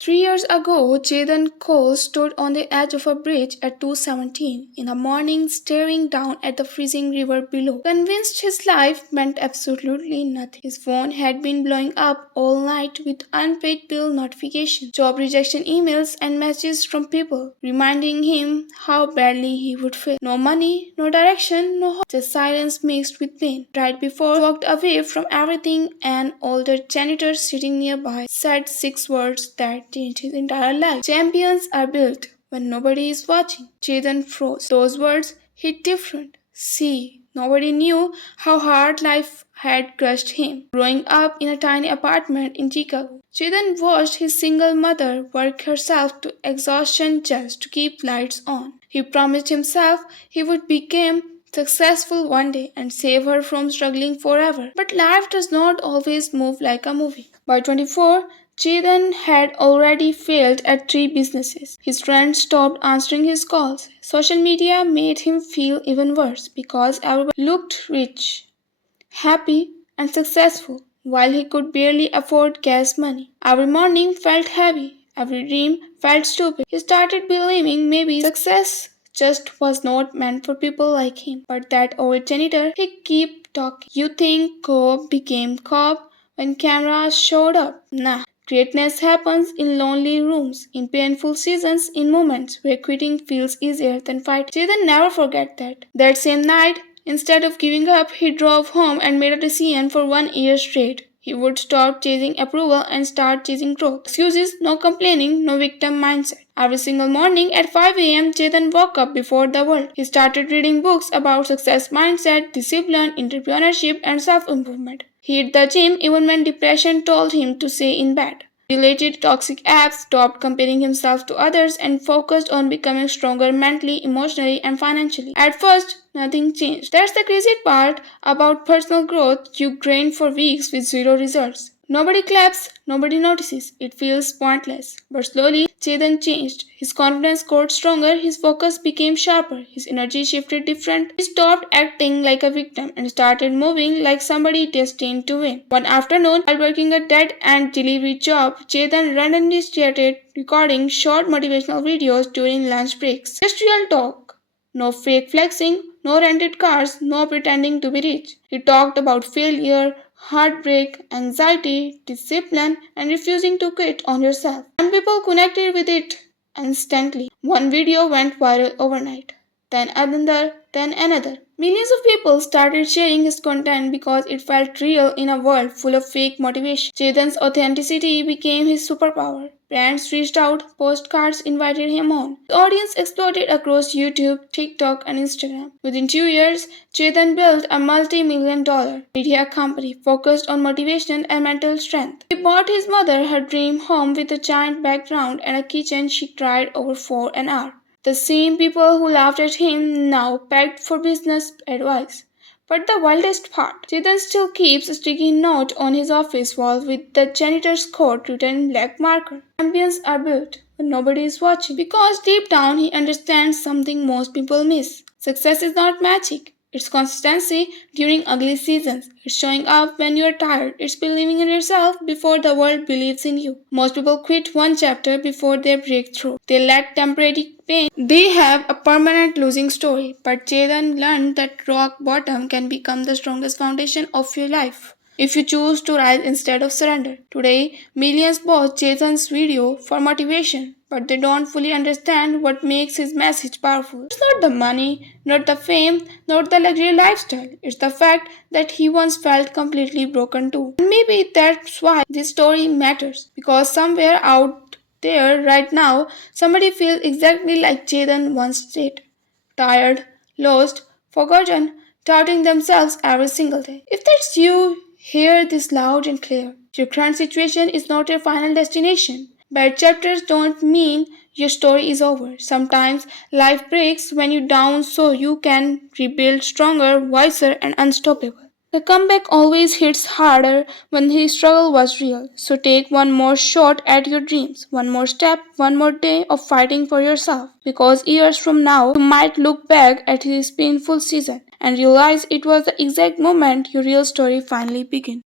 3 years ago, Chetan Cole stood on the edge of a bridge at 2:17 in the morning, staring down at the freezing river below, convinced his life meant absolutely nothing. His phone had been blowing up all night with unpaid bill notifications, job rejection emails, and messages from people reminding him how badly he would fail. No money, no direction, no hope, just silence mixed with pain. Right before he walked away from everything, an older janitor sitting nearby said 6 words that changed his entire life. Champions are built when nobody is watching. Chetan froze. Those words hit different. See, nobody knew how hard life had crushed him. Growing up in a tiny apartment in Chicago, Chetan watched his single mother work herself to exhaustion just to keep lights on. He promised himself he would become successful one day and save her from struggling forever. But life does not always move like a movie. By 24, Chetan had already failed at 3 businesses. His friends stopped answering his calls. Social media made him feel even worse because everybody looked rich, happy, and successful, while he could barely afford gas money. Every morning felt heavy. Every dream felt stupid. He started believing maybe success just was not meant for people like him. But that old janitor, he kept talking. You think cop became cop when cameras showed up? Nah. Greatness happens in lonely rooms, in painful seasons, in moments where quitting feels easier than fighting. Chetan never forget that. That same night, instead of giving up, he drove home and made a decision for 1 year straight. He would stop chasing approval and start chasing growth. Excuses, no complaining, no victim mindset. Every single morning at 5 a.m., Chetan woke up before the world. He started reading books about success mindset, discipline, entrepreneurship, and self-improvement. He hit the gym even when depression told him to stay in bed. Deleted toxic apps, stopped comparing himself to others, and focused on becoming stronger mentally, emotionally, and financially. At first, nothing changed. That's the crazy part about personal growth. You grind for weeks with zero results. Nobody claps, nobody notices. It feels pointless. But slowly, Chetan changed. His confidence got stronger, his focus became sharper, his energy shifted different. He stopped acting like a victim and started moving like somebody destined to win. One afternoon, while working a dead-end delivery job, Chetan randomly started recording short motivational videos during lunch breaks. Just real talk. No fake flexing, no rented cars, no pretending to be rich. He talked about failure, heartbreak, anxiety, discipline, and refusing to quit on yourself. And people connected with it instantly. One video went viral overnight, then another, then another. Millions of people started sharing his content because it felt real in a world full of fake motivation. Chetan's authenticity became his superpower. Brands reached out, postcards invited him on. The audience exploded across YouTube, TikTok, and Instagram. Within 2 years, Chetan built a multi-million-dollar media company focused on motivation and mental strength. He bought his mother her dream home with a giant background and a kitchen she cried over for an hour. The same people who laughed at him now begged for business advice. But the wildest part, Chetan still keeps a sticky note on his office wall with the janitor's quote written in black marker. Champions are built when nobody is watching. Because deep down he understands something most people miss. Success is not magic. It's consistency during ugly seasons. It's showing up when you're tired. It's believing in yourself before the world believes in you. Most people quit one chapter before they break through. They let temporary pain. They have a permanent losing story. But Chetan learned that rock bottom can become the strongest foundation of your life if you choose to rise instead of surrender. Today, millions watch Chetan's video for motivation, but they don't fully understand what makes his message powerful. It's not the money, not the fame, not the luxury lifestyle. It's the fact that he once felt completely broken too. And maybe that's why this story matters, because somewhere out there right now, somebody feels exactly like Chetan once did. Tired, lost, forgotten, doubting themselves every single day. If that's you, hear this loud and clear. Your current situation is not your final destination. Bad chapters don't mean your story is over. Sometimes life breaks when you down so you can rebuild stronger, wiser, and unstoppable. The comeback always hits harder when the struggle was real. So take one more shot at your dreams, one more step, one more day of fighting for yourself. Because years from now, you might look back at this painful season and realize it was the exact moment your real story finally began.